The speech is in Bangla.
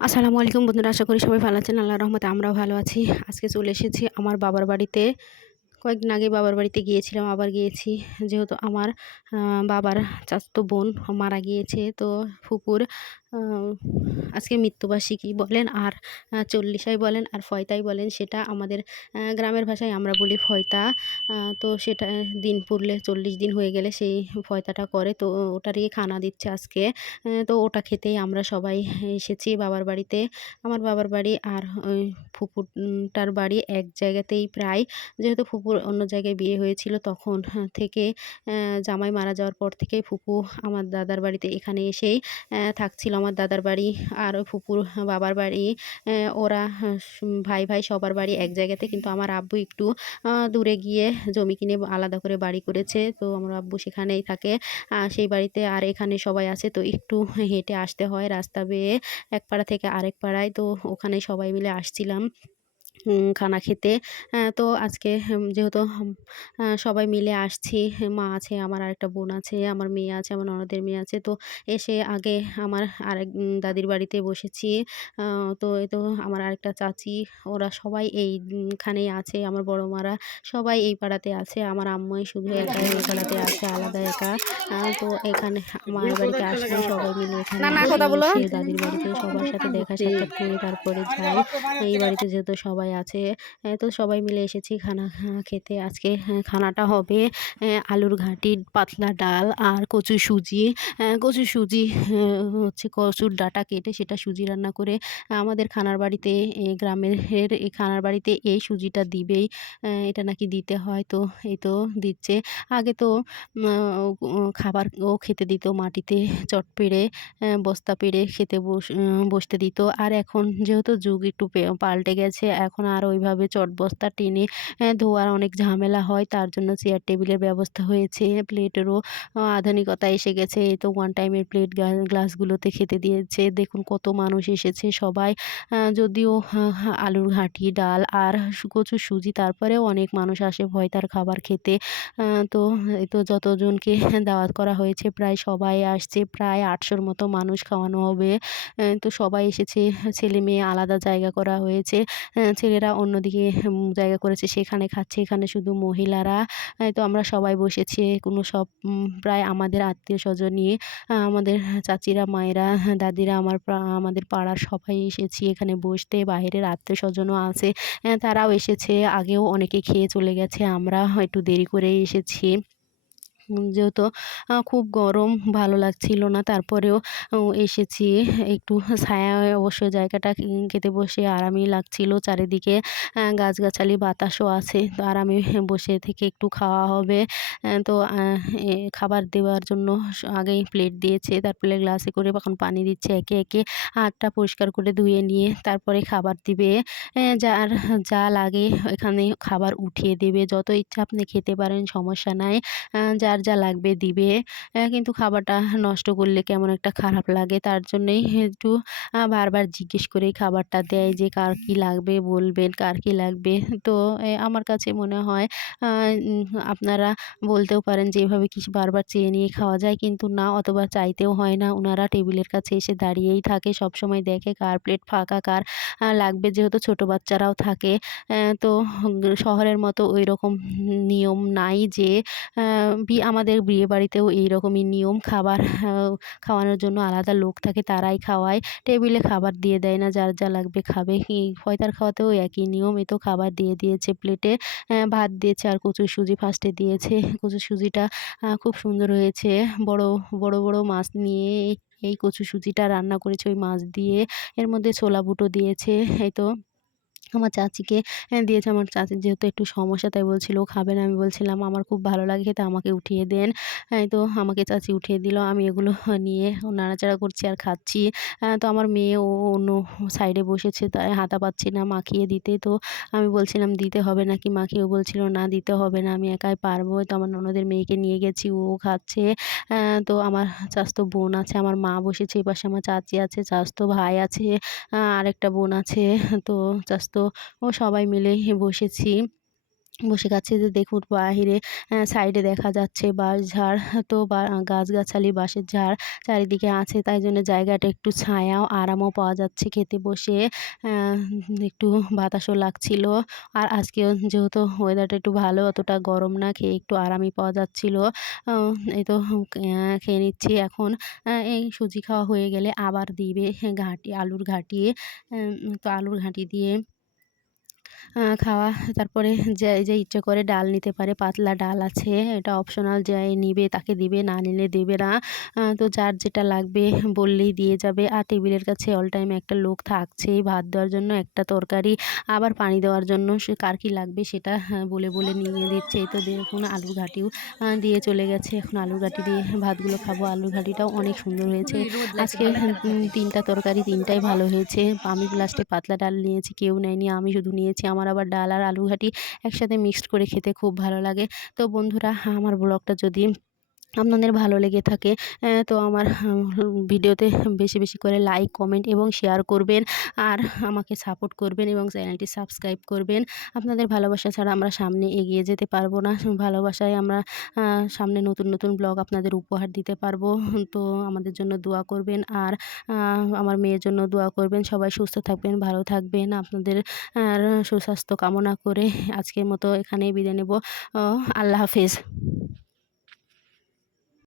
আসসালামু আলাইকুম বন্ধুরা, আশা করি সবাই ভালো আছেন। আল্লাহর রহমতে আমরাও ভালো আছি। আজকে চলে এসেছি আমার বাবার বাড়িতে। কয়েকদিন আগে বাবার বাড়িতে গিয়েছিলাম, আবার গিয়েছি। যেহেতু আমার বাবার চাচাতো বোন মারা গিয়েছে, তো ফুপুর আ আজকে মৃত্যুবার্ষিকী বলেন আর ৪০আই বলেন আর ফয়তাই বলেন, সেটা আমাদের গ্রামের ভাষায় আমরা বলি ফয়তা। তো সেটা দিন পুরলে ৪০ দিন হয়ে গেলে সেই ফয়তাটা করে, তো ওটারই খানা দিচ্ছে আজকে। তো ওটা খেতেই আমরা সবাই এসেছি বাবার বাড়িতে। আমার বাবার বাড়ি আর ওই ফুপুরটার বাড়ি এক জায়গাতেই প্রায়। যেহেতু ফুপুর অন্য জায়গায় বিয়ে হয়েছিল, তখন থেকে জামাই মারা যাওয়ার পর থেকেই ফুপু আমার দাদার বাড়িতে এখানে এসেই থাকছিল। আমার দাদার বাড়ি আর ওই ফুপুর বাবার বাড়ি, ওরা ভাই, ভাই সবার বাড়ি এক জায়গাতে। কিন্তু আমার আব্বু একটু দূরে গিয়ে জমি কিনে আলাদা করে বাড়ি করেছে। তো আমার আব্বু সেখানেই থাকে। সেই বাড়িতে আর এখানে সবাই আছে, তো একটু হেঁটে আসতে হয় রাস্তা বেয়ে এক পাড়া থেকে আরেক পাড়ায়। তো ওখানে সবাই মিলে আসছিলাম খানা খেতে। তো আজকে যেহেতু সবাই মিলে আসছি, মা আছে, আমার আরেকটা বোন আছে, আমার মেয়ে আছে, আমার ননদের মেয়ে আছে। তো এসে আগে আমার আরেক দাদির বাড়িতে বসেছি। আ তো এই তো আমার আরেকটা চাচী, ওরা সবাই খানেই আছে। আমার বড় মারা সবাই এই পাড়াতে আছে। আমার আম্মুই শুধু একাই ওই পাড়াতে আছে, আলাদা একা। তো এখানে মায়ের বাড়িতে আসলে সবাই মিলে এখানে না, না আসি। কথা বলো। এসে দাদির বাড়িতে সবার সাথে দেখা সাক্ষাৎ করে তারপরে যাই। এই বাড়িতে যেহেতু সবাই আছে, তো সবাই মিলে এসেছি খানা খেতে। আজকে খানাটা হবে আলুর ঘাঁটি, পাতলা ডাল আর কচু সুজি। কচু সুজি হচ্ছে কচুর ডাঁটা কেটে সেটা সুজি রান্না করে আমাদের খানার বাড়িতে, গ্রামের এই খানার বাড়িতে এই সুজিটা দিবেই। এটা নাকি দিতে হয়, তো এই তো দিচ্ছে। আগে তো খাবার ও খেতে দিত মাটিতে চট পেড়ে, বস্তা পেড়ে খেতে বসতে দিত। আর এখন যেহেতু যুগ একটু পাল্টে গেছে, এখন আর ওইভাবে চট বস্তা টেনে ধোয়ার অনেক ঝামেলা হয়। তার জন্য চেয়ার টেবিলের ব্যবস্থা হয়েছে। প্লেটেরও আধুনিকতা এসে গেছে। এই তো ওয়ান টাইমের প্লেট গ্লাসগুলোতে খেতে দিয়েছে। দেখুন কত মানুষ এসেছে সবাই। যদিও আলুর ঘাঁটি, ডাল আর কচুর সুজি, তারপরেও অনেক মানুষ আসে ভয়তার খাবার খেতে। আ তো এই তো যতজনকে দাওয়াত করা হয়েছে প্রায় সবাই আসছে। প্রায় ৮০০ র মতো মানুষ খাওয়ানো হবে। তো সবাই এসেছে। ছেলে-মেয়ে আলাদা জায়গা করা হয়েছে। ছেলেরা অন্যদিকে জায়গা করেছে, সেখানে খাচ্ছে। এখানে শুধু মহিলারা। তো আমরা সবাই বসেছি। কোনো সব প্রায় আমাদের আত্মীয়স্বজনই, আমাদের চাচিরা, মায়েরা, দাদিরা, আমাদের পাড়ার সবাই এসেছি এখানে বসতে। বাহিরের আত্মীয়স্বজনও আছে। তারাও এসেছে। আগেও অনেকে খেয়ে চলে গেছে। আমরা একটু দেরি করেই এসেছি। যেহেতু খুব গরম, ভালো লাগছিল না। তারপরেও এসেছি। একটু ছায়ায় অবশ্য জায়গাটা খেতে বসে আরামই লাগছিল। চারিদিকে গাছগাছালি, বাতাসও আছে। তো আরামে বসে থেকে একটু খাওয়া হবে। তো খাবার দেওয়ার জন্য আগেই প্লেট দিয়েছে। তারপরে গ্লাসে করে এখন পানি দিচ্ছে একে, একে। হাতটা পরিষ্কার করে ধুয়ে নিয়ে তারপরে খাবার দিবে। যার যা লাগে এখানে খাবার উঠিয়ে দেবে। যত ইচ্ছা আপনি খেতে পারেন, সমস্যা নাই। যার যা লাগবে দিবে। কিন্তু খাবারটা নষ্ট করলে কেমন একটা খারাপ লাগে। তার জন্যই একটু বারবার জিজ্ঞেস করেই খাবারটা দেয় যে, "কার কী লাগবে বলবেন, কার কী লাগবে?" তো আমার কাছে মনে হয় আ উম আপনারা বলতেও পারেন যে, এভাবে কি বারবার চেয়ে নিয়ে খাওয়া যায়? কিন্তু না, অতবার চাইতেও হয় না। উনারা টেবিলের কাছে এসে দাঁড়িয়েই থাকে। সবসময় দেখে কার প্লেট ফাঁকা, কার লাগবে। যেহেতু ছোট বাচ্চারাও থাকে। তো শহরের মতো ঐরকম নিয়ম নাই যে আমাদের বিয়েবাড়িতেও এইরকমই নিয়ম। খাবার খাওয়ানোর জন্য আলাদা লোক থাকে, তারাই খাওয়ায়। টেবিলে খাবার দিয়ে দেয় না, যার যা লাগবে খাবে। ফয়তার খাওয়াতেও একই নিয়ম। এই তো খাবার দিয়ে দিয়েছে প্লেটে। ভাত দিয়েছে আর কচুর সুজি ফার্স্টে দিয়েছে। কচুর সুজিটা খুব সুন্দর হয়েছে। বড়, বড়, বড় মাছ নিয়ে এই কচু সুজিটা রান্না করেছে ওই মাছ দিয়ে। এর মধ্যে ছোলা বুটও দিয়েছে। এই তো আমার চাচিকে দিয়েছে। আমার চাচির যেহেতু একটু সমস্যা, তাই বলছিল ও খাবে না। আমি বলছিলাম, "আমার খুব ভালো লাগে খেতে, আমাকে উঠিয়ে দেন।" তো আমাকে চাচি উঠিয়ে দিল। আমি এগুলো নিয়ে নাড়াচাড়া করছি আর খাচ্ছি। তো আমার মেয়ে ও অন্য সাইডে বসেছে, তাই হাতা পাচ্ছি না মাখিয়ে দিতে। তো আমি বলছিলাম, "দিতে হবে নাকি মাখিয়ে?" ও বলছিল, "না দিতে হবে না, আমি একাই পারবো।" তো আমার ননদের মেয়েকে নিয়ে গেছি, ও খাচ্ছে। তো আমার চাচাতো বোন আছে, আমার মা বসেছে, এপাশে আমার চাচি আছে, চাচাতো ভাই আছে, আরেকটা বোন আছে। তো চাচাতো ও সবাই মিলে বসেছি। বসে খাচ্ছি। যে দেখুন বাহিরে সাইডে দেখা যাচ্ছে বাঁশঝাড়, তো গাছগাছালি বাঁশের ঝাড় চারিদিকে আছে, তাই জন্য জায়গাটা একটু ছায়াও আরামও পাওয়া যাচ্ছে খেতে বসে। একটু বাতাসও লাগছিল। আর আজকেও যেহেতু ওয়েদারটা একটু ভালো, অতটা গরম না, খেয়ে একটু আরামই পাওয়া যাচ্ছিল। এই তো খেয়ে নিচ্ছি এখন। এই সুজি খাওয়া হয়ে গেলে আবার দিবে আলুর ঘাঁটি। তো আলুর ঘাঁটি দিয়ে খাওয়া। তারপরে যে ইচ্ছে করে ডাল নিতে পারে, পাতলা ডাল আছে, এটা অপশনাল, যে নিবে তাকে দিবে, না নিলে দেবে না। তো যার যেটা লাগবে বললেই দিয়ে যাবে। আর টেবিলের কাছে অল টাইম একটা লোক থাকছেই, ভাত দেওয়ার জন্য, একটা তরকারি, আবার পানি দেওয়ার জন্য। সে কার কী লাগবে সেটা বলে বলে নিয়ে দিচ্ছে। এই তো দেখুন আলুর ঘাঁটিও দিয়ে চলে গেছে। এখন আলুর ঘাঁটি দিয়ে ভাতগুলো খাবো। আলুর ঘাঁটিটাও অনেক সুন্দর হয়েছে আজকে। ৩টা তরকারি ৩টাই ভালো হয়েছে। আমি লাস্টে পাতলা ডাল নিয়েছি, কেউ নেয়নি, আমি শুধু নিয়েছি। আমার আবার ডাল আর আলু ঘাঁটি একসাথে মিক্সড করে খেতে খুব ভালো লাগে। তো বন্ধুরা, আমার ব্লগটা যদি আপনাদের ভালো লেগে থাকে, তো আমার ভিডিওতে বেশি বেশি করে লাইক, কমেন্ট এবং শেয়ার করবেন। আর আমাকে সাপোর্ট করবেন এবং চ্যানেলটি সাবস্ক্রাইব করবেন। আপনাদের ভালোবাসা ছাড়া আমরা সামনে এগিয়ে যেতে পারবো না। ভালোবাসায় আমরা সামনে নতুন নতুন ব্লগ আপনাদের উপহার দিতে পারবো। তো আমাদের জন্য দোয়া করবেন। আর আমার মেয়ের জন্য দোয়া করবেন। সবাই সুস্থ থাকবেন, ভালো থাকবেন। আপনাদের সুস্বাস্থ্য কামনা করে আজকের মতো এখানেই বিদায় নেব। আল্লাহ হাফেজ।